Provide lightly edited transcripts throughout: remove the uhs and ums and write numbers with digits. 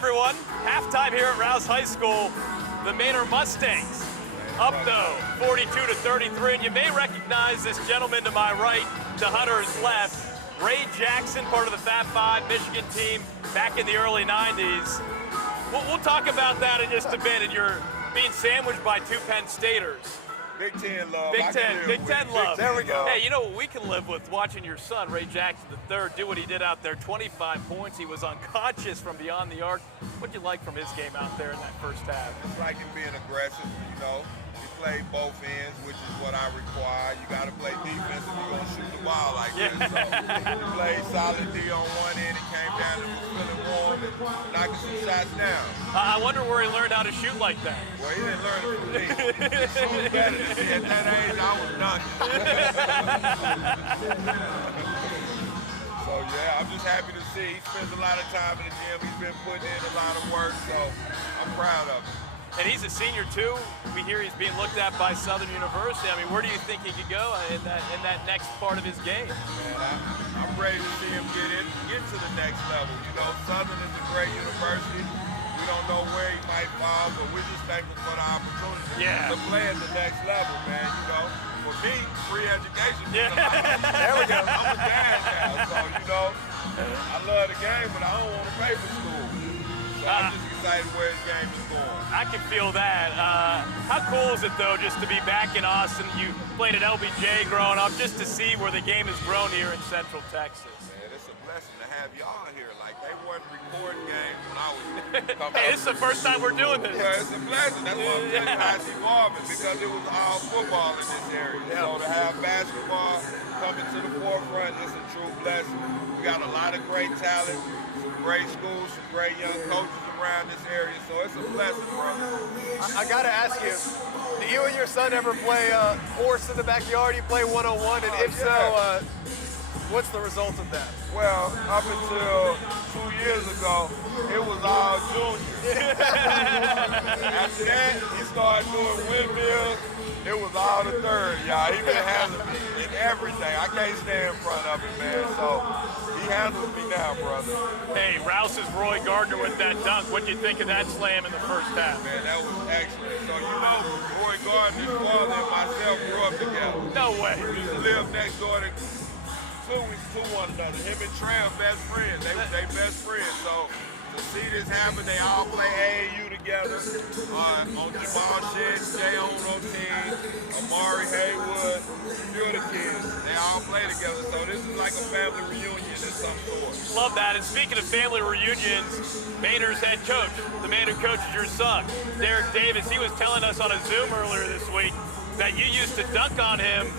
everyone. Halftime here at Rouse High School. The Manor Mustangs up though, 42-33. And you may recognize this gentleman to my right, to Hunter's left. Ray Jackson, part of the Fab Five Michigan team back in the early 90s. We'll talk about that in just a bit. And you're being sandwiched by two Penn Staters. Big Ten love. Big Ten love. There we go. Hey, you know what we can live with? Watching your son, Ray Jackson III, do what he did out there. 25 points. He was unconscious from beyond the arc. What'd you like from his game out there in that first half? It's like him being aggressive, you know. He played both ends, which is what I require. You got to play defense if you're going to shoot the ball like this. So he played solid D on one end. He came down and was feeling warm and knocking some shots down. I wonder where he learned how to shoot like that. Well, he didn't learn it from me. He shoot better than me. At that age, I was dunking. So, yeah, I'm just happy to see. He spends a lot of time in the gym. He's been putting in a lot of work, so I'm proud of him. And he's a senior, too. We hear he's being looked at by Southern University. I mean, where do you think he could go in that next part of his game? Man, I'm ready to see him get to the next level. You know, Southern is a great university. We don't know where he might fall, but we're just thankful for the opportunity to play at the next level, man. You know, for me, free education. Yeah. There we go. I'm a dad now, so, you know, I love the game, but I don't want to pay for school. So I'm just excited where his game is going. I can feel that. How cool is it, though, just to be back in Austin? You played at LBJ growing up, just to see where the game has grown here in Central Texas. Man, it's a blessing to have y'all here. Like, they weren't recording games when I was coming Hey, this is the first time we're doing this. Yeah, it's a blessing. That's why I'm telling you how it's evolving, because it was all football in this area. So to have basketball coming to the forefront is a true blessing. We got a lot of great talent, some great schools, some great young coaches around this area, so it's a blessing, brother. I gotta ask you, do you and your son ever play horse in the backyard? You play one-on-one, and if so, what's the result of that? Well, up until 2 years ago, it was all juniors. After that, he started doing windmills. It was all the third, y'all. He been handling me in everything. I can't stand in front of him, man. So he handles me now, brother. Hey, Rouse's Roy Gardner with that dunk. What'd you think of that slam in the first half? Man, that was excellent. So you know, Roy Gardner's father and myself grew up together. No way. We used to live next door to one another. Him and Tram, best friends. They best friends. So to see this happen, they all play AAU together. On Jamal, Shead, Jay on team, Amari Haywood, few of the kids. They all play together. So this is like a family reunion of some sort. Love that. And speaking of family reunions, Manor's head coach, the man who coaches your son, Derek Davis, he was telling us on a Zoom earlier this week that you used to dunk on him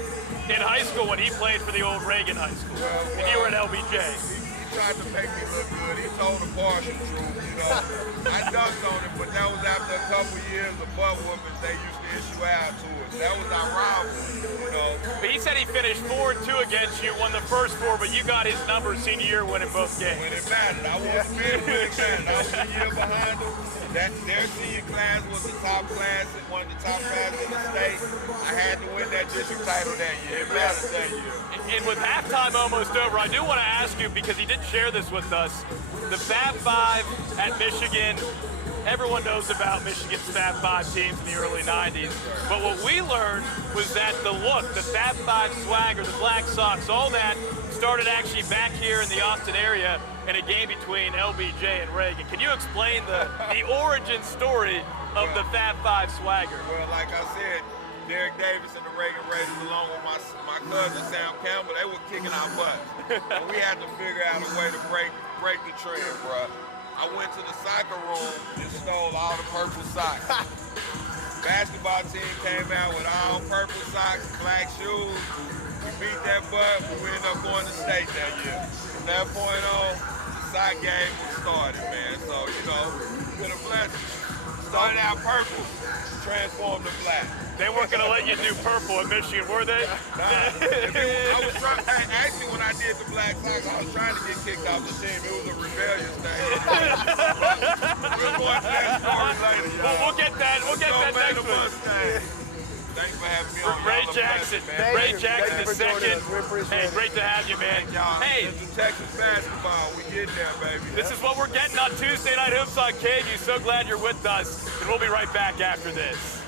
in high school when he played for the old Reagan High School, and you were at LBJ. He tried to make me look good. He told the partial truth, you know. I dunked on him, but that was after a couple years of butt whoopings they used to issue out to us. That was our rivalry, you know. But he said he finished 4-2 against you, won the first 4, but you got his number senior year winning both games. When it mattered. I wasn't big when it mattered. I was a year behind them. Their senior class was the top class and one of the top classes in the state. I had to win that district title that year. It mattered that year. And with halftime almost over, I do want to ask you, because he did share this with us, the Fab Five at Michigan, everyone knows about Michigan's Fab Five teams in the early 90s. But what we learned was that the look, the Fab Five swagger, the Black Sox, all that started actually back here in the Austin area in a game between LBJ and Reagan. Can you explain the origin story of the Fab Five swagger? Well, like I said, Derek Davis and the Reagan Raiders, along with my cousin Sam Campbell, they were kicking our butts. And we had to figure out a way to break the trend, bro. I went to the soccer room and stole all the purple socks. Basketball team came out with all purple socks, black shoes. We beat that butt, we ended up going to state that year. From that point on, the sock game was started, man. So, you know, it's been a blessing. Started out purple, transformed to black. They weren't going to let you do purple at Michigan, were they? Nah. I was trying, actually, when I did the black socks, I was trying to get kicked off the team. It was a rebellious thing. We'll go into that story later, y'all. We'll get that next week. Thanks for having me on. Ray Y'all are Jackson. blessed, man. Ray Jackson Thank you the for joining second. us. We appreciate Hey, it. great to have you, man. Y'all, Hey, Central Texas basketball. We get there, baby. this is what we're getting on Tuesday Night Hoops on KVUE. So glad you're with us, and we'll be right back after this.